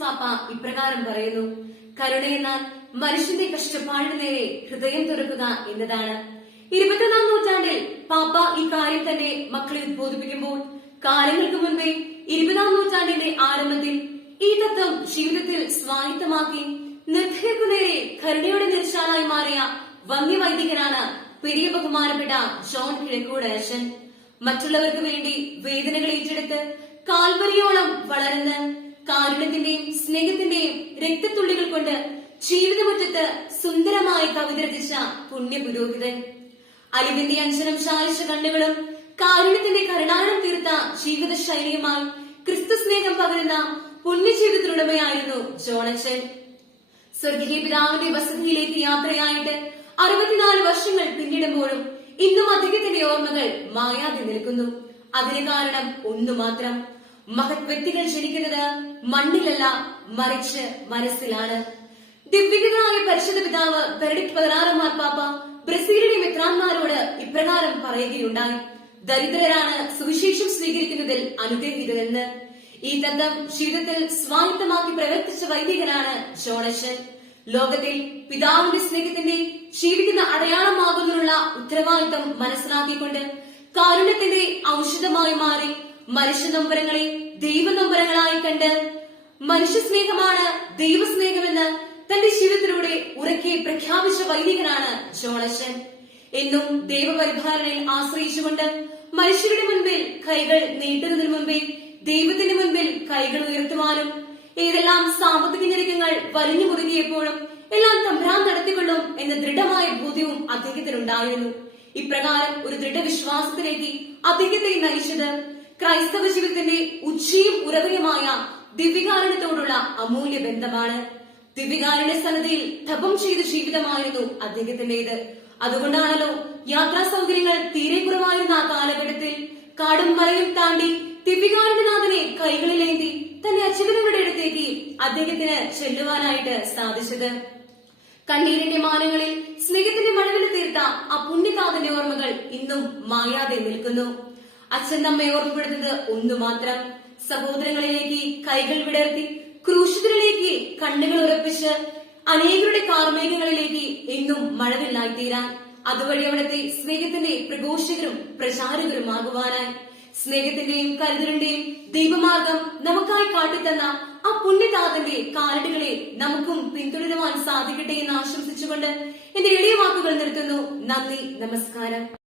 പാപ്പ ഇപ്രകാരം പറയുന്നു കരുണയെന്നാൽ മനുഷ്യന്റെ കഷ്ടപ്പാടിന് നേരെ ഹൃദയം തുറക്കുക എന്നതാണ്. ഇരുപത്തിയൊന്നാം നൂറ്റാണ്ടിൽ പാപ്പ ഇക്കാര്യം തന്നെ മക്കളെ ഉദ്ബോധിപ്പിക്കുമ്പോൾ കാലങ്ങൾക്ക് മുൻപേ ഇരുപതാം നൂറ്റാണ്ടിന്റെ ആരംഭത്തിൽ ഈ തത്വം ജീവിതത്തിൽ സ്വായത്തമാക്കി നിർദ്ധയക്കു നേരെ കരുണയുടെ നിരശാലായി മാറിയ വന്യവൈദികനാണ് പെരിയ ബഹുമാനപ്പെട്ട ജോൺ കിഴക്കൂട് അച്ഛൻ മറ്റുള്ളവർക്ക് വേണ്ടി വേദനകൾ ഏറ്റെടുത്ത് കാൽവരിയോളം വളർന്ന് കാരുണ്യത്തിന്റെയും സ്നേഹത്തിന്റെയും രക്തത്തുള്ളികൾ കൊണ്ട് ജീവിതമുറ്റത്ത് സുന്ദരമായി കവിത രചിച്ച പുണ്യപുരോഹിതൻ. അലിവിന്റെ അഞ്ചനം ശാലിച്ച കണ്ണുകളും കാരുണ്യത്തിന്റെ കരുണാനം തീർത്ത ജീവിത ശൈലിയുമായി ക്രിസ്തു സ്നേഹം പകരുന്ന പുണ്യജീവിതത്തിനുടമയായിരുന്നു ജോണച്ചൻ. സ്വർഗീയ പിതാവിന്റെ വസതിയിലേക്ക് യാത്രയായിട്ട് അറുപത്തിനാല് വർഷങ്ങൾ പിന്നിടുമ്പോഴും ഇന്നും അദ്ദേഹത്തിന്റെ ഓർമ്മകൾ മായാതെ നിൽക്കുന്നു. അതിന് കാരണം ഒന്നു മാത്രം മഹത് വ്യക്തികൾ ജനിക്കുന്നത് മണ്ണിലല്ല മറിച്ച് മനസ്സിലാണ്. ദിവ്യനായ പരിശുദ്ധ പിതാവ് ബെനഡിക്ട് പതിനാറാം മാർപ്പാപ്പ ബ്രസീലിന്റെ മിത്രാന്മാരോട് ഇപ്രകാരം പറയുകയുണ്ടായി. ദരിദ്രരാണ് സുവിശേഷം സ്വീകരിക്കുന്നതിൽ അനുഗ്രഹീതരെന്ന്. ഈ തത്വം ജീവിതത്തിൽ സ്വായത്തമാക്കി പ്രവർത്തിച്ച വൈദികനാണ് ജോണശൻ ലോകത്തിൽ പിതാവിന്റെ സ്നേഹത്തിന്റെ ജീവിക്കുന്ന അടയാളമാകുന്നതിനുള്ള ഉത്തരവാദിത്തം മനസ്സിലാക്കിക്കൊണ്ട് കാരുണ്യത്തിന്റെ ഔഷധമായി മാറി മനുഷ്യ നമ്പരങ്ങളെ ദൈവ നമ്പരങ്ങളായി കണ്ട് മനുഷ്യ സ്നേഹമാണ് ദൈവസ്നേഹമെന്ന് തന്റെ ജീവിതത്തിലൂടെ ഉറക്കെ പ്രഖ്യാപിച്ച വൈദികനാണ് ജോണശൻ എന്നും ദൈവപരിഭാരണയിൽ ആശ്രയിച്ചുകൊണ്ട് മനുഷ്യരുടെ മുൻപിൽ കൈകൾ നീട്ടുന്നതിന് മുൻപിൽ ദൈവത്തിന് മുൻപിൽ കൈകൾ ഉയർത്തുവാനും ഏതെല്ലാം സാമ്പത്തിക ഞെരുക്കങ്ങൾ വലിഞ്ഞു മുറുകിയപ്പോഴും എല്ലാം തമ്പ്രാൻ നടത്തിക്കൊള്ളും എന്ന ദൃഢമായ ബോധ്യവും അദ്ദേഹത്തിനുണ്ടായിരുന്നു. ഇപ്രകാരം ഒരു ദൃഢവിശ്വാസത്തിലേക്ക് അദ്ദേഹത്തെ നയിച്ചത് ക്രൈസ്തവ ജീവിതത്തിന്റെ ഉച്ചയും ഉറവയുമായ ദിവ്യകാരണത്തോടുള്ള അമൂല്യ ബന്ധമാണ്. ദിവ്യകാരണ സന്നദ്ധയിൽ തപം ചെയ്ത ജീവിതമായിരുന്നു അദ്ദേഹത്തിന്റേത്. അതുകൊണ്ടാണല്ലോ യാത്രാ സൗകര്യങ്ങൾ തീരെ കുറവായിരുന്ന ആ കാലഘട്ടത്തിൽ കാടും മലയും താണ്ടി ദിവ്യകാരണനാഥനെ കൈകളിലേന്തി തന്റെ അച്ഛനങ്ങളുടെ അടുത്തേക്ക് അദ്ദേഹത്തിന് ചെല്ലുവാനായിട്ട് സാധിച്ചത്. കണ്ണീരിന്റെ മാനങ്ങളിൽ സ്നേഹത്തിന്റെ മഴവിൽ തീർത്ത ആ പുണ്യനാഥന്റെ ഓർമ്മകൾ ഇന്നും മായാതെ നിൽക്കുന്നു. അച്ഛൻ നമ്മെ ഓർമ്മപ്പെടുന്നത് ഒന്നു മാത്രം. സഹോദരങ്ങളിലേക്ക് കൈകൾ വിടർത്തി ക്രൂശിതരിലേക്ക് കണ്ണുകൾ ഉറപ്പിച്ച് അനേകരുടെ കാർമേഘങ്ങളിലേക്ക് എന്നും മഴവില്ലായി തീരാൻ അതുവഴി അവിടുത്തെ സ്നേഹത്തിന്റെ പ്രഘോഷകരും പ്രചാരകരുമാകുവാനായി. സ്നേഹത്തിന്റെയും കരുതലിന്റെയും ദൈവമാർഗം നമുക്കായി കാട്ടിത്തന്ന ആ പുണ്യതാതന്റെ കാലടികളെ നമുക്കും പിന്തുടരുവാൻ സാധിക്കട്ടെ എന്ന് ആശംസിച്ചുകൊണ്ട് എന്റെ എളിയ വാക്കുകൾ നിർത്തുന്നു. നന്ദി നമസ്കാരം.